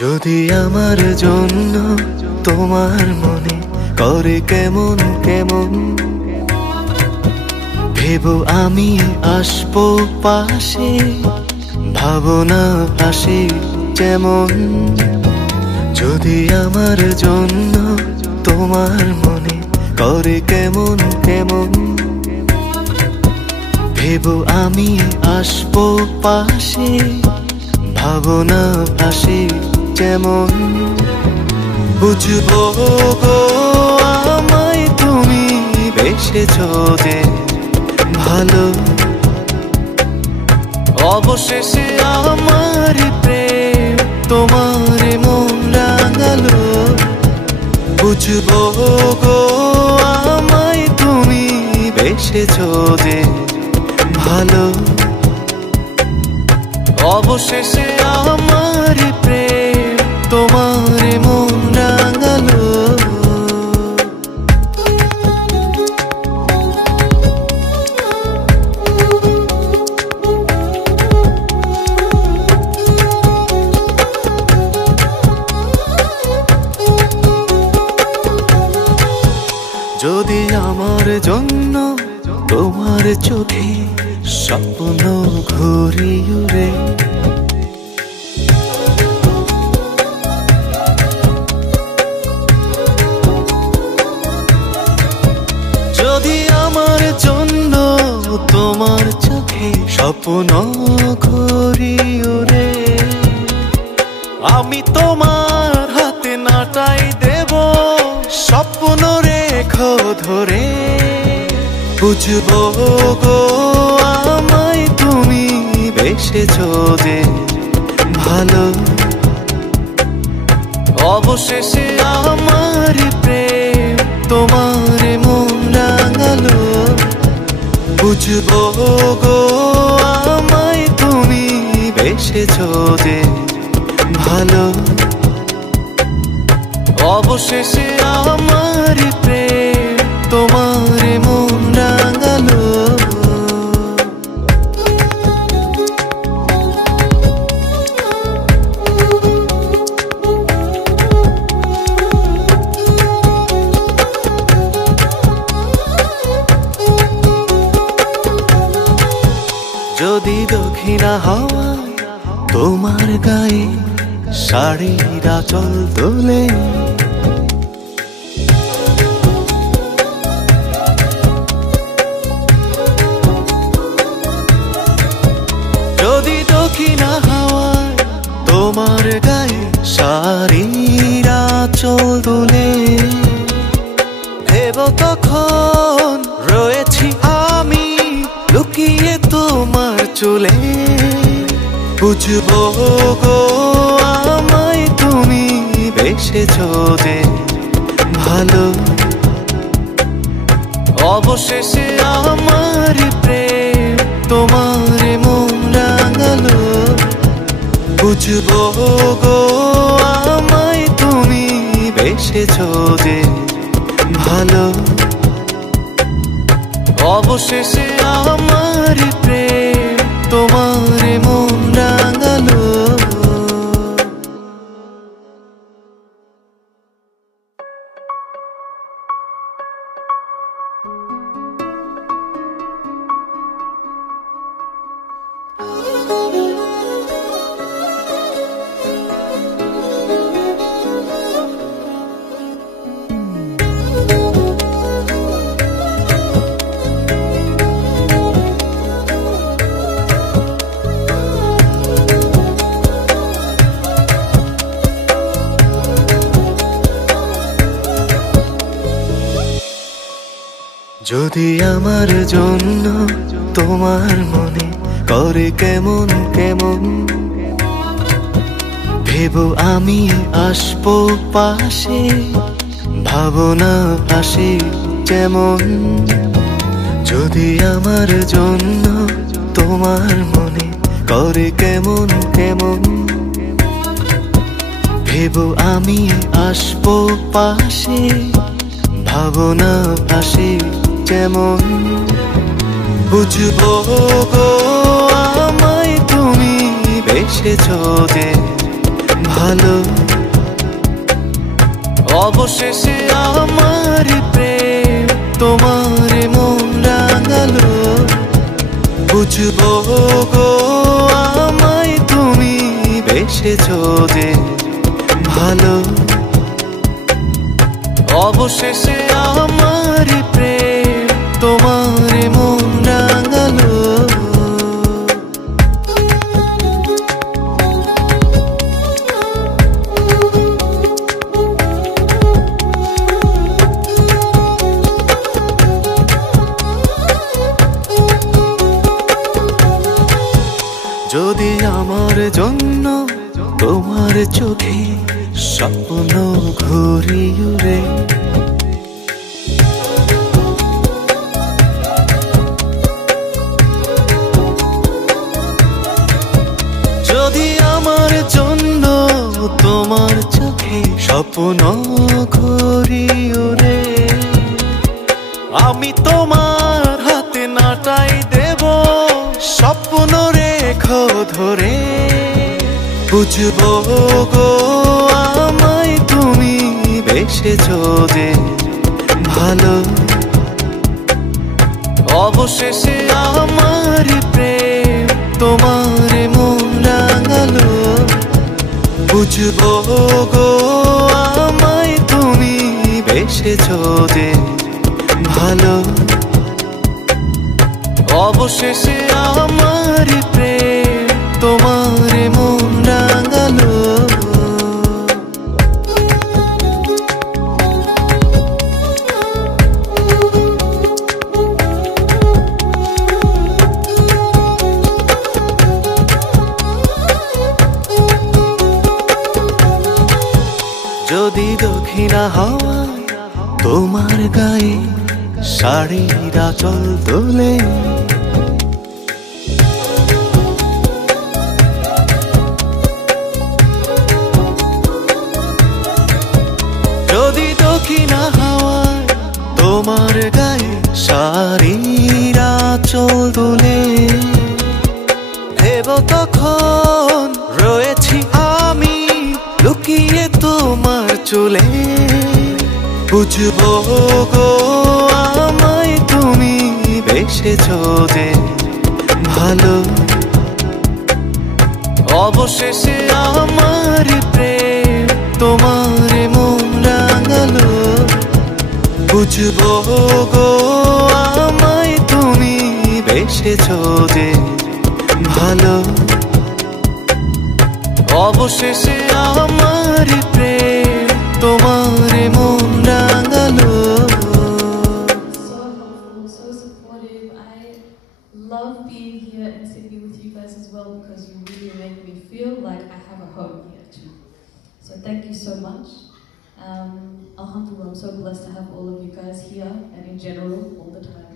যদি আমার জন্য তোমার মনে করে কেমন কেমন, ভেবো আমি আসবো পাশে, ভাবনা আসে যেমন। যদি আমার জন্য তোমার মনে করে কেমন কেমন, ভেবো আমি আসবো পাশে, ভাবনা আসে যেমন। বুঝবো গো আমায় তুমি বেসেছো যে ভালো, অবশেষে আমার প্রেম তোমার মন রাঙালো। বুঝবো গো আমায় তুমি বেসেছো যে ভালো, অবশেষে আমার প্রেম তোমার মন রাঙালো। যদি আমার জন্য তোমার চোখে স্বপ্ন ঘুরি উড়ে, যদি আমার জন্য তোমার চোখে স্বপ্ন ঘুরি উড়ে, আমি তোমার হাতে নাটাই দেব স্বপ্ন রেখো ধরে। বুঝবো গো আমায় তুমি বেসেছো যে ভালো, অবশেষে আমার প্রেম তোমার মন রাঙালো। বুঝবো গো আমায় তুমি বেসেছো যে ভালো, অবশেষে আমার প্রেম তোমার মন রাঙালো। যদি দক্ষিণা হাওয়ায় তোমার গায়ে শাড়ির আঁচল তোলে, যদি দক্ষিণা হাওয়ায় তোমার গায়ে শাড়ির আঁচল তোলে, ভেবো তখন রয়েছি আমি লুকিয়ে তোমার চুলে। বুঝবো গো আমায় তুমি বেসেছো যে ভালো, অবশেষে আমার প্রেম তোমার মন রাঙালো। বুঝবো গো আমায় তুমি বেসেছো যে ভালো, অবশেষে আমার প্রেম তোমার মন রাঙালো। যদি আমার জন্য তোমার মনে করে কেমন কেমন, ভেবো আমি আসবো পাশে, ভাবনা আসে যেমন। যদি আমার জন্য তোমার মনে করে কেমন কেমন, ভেবো আমি আসবো পাশে, ভাবনা আসে যেমন। বুঝবো গো আমায় তুমি বেসেছো যে ভালো। অবশেষে আমার প্রেম তোমার মন রাঙালো। বুঝবো গো আমায় তুমি বেসেছো যে ভালো। অবশেষে আমার প্রেম তোমার মন রাঙালো। যদি আমার জন্য তোমার চোখে স্বপ্ন ঘুরি উড়ে, যদি আমার জন্য তোমার চোখে স্বপ্ন ঘুরি উড়ে, আমি তোমার হাতে নাটাই দেব স্বপ্ন রেখো ধরে। বুঝবো গো আমায় তুমি বেসেছো যে ভালো। অবশেষে আমার প্রেম তোমার মন রাঙালো। বুঝবো গো আমায় তুমি বেসেছো যে ভালো। অবশেষে আমার প্রেম তোমার মন রাঙালো। যদি দক্ষিণা হাওয়ায় তোমার গায়ে শাড়ির আঁচল তোলে, যদি দক্ষিণা হাওয়ায় তোমার গায়ে শাড়ির আঁচল তোলে, ভেব তখন রয়েছি আমি লুকিয়ে তোমার চুলে। বুঝবো গো আমায় তুমি বেসেছো যে ভালো। অবশেষে আমার প্রেম তোমার মন রাঙালো। বুঝবো গো আমায় তুমি বেসেছো যে ভালো। অবশেষে আমার প্রেম তোমার মন রাঙালো। So supportive. I love being here and singing with you guys as well because you really make me feel like I have a home here too. So thank you so much. Alhamdulillah, I'm so blessed to have all of you guys here and in general all the time.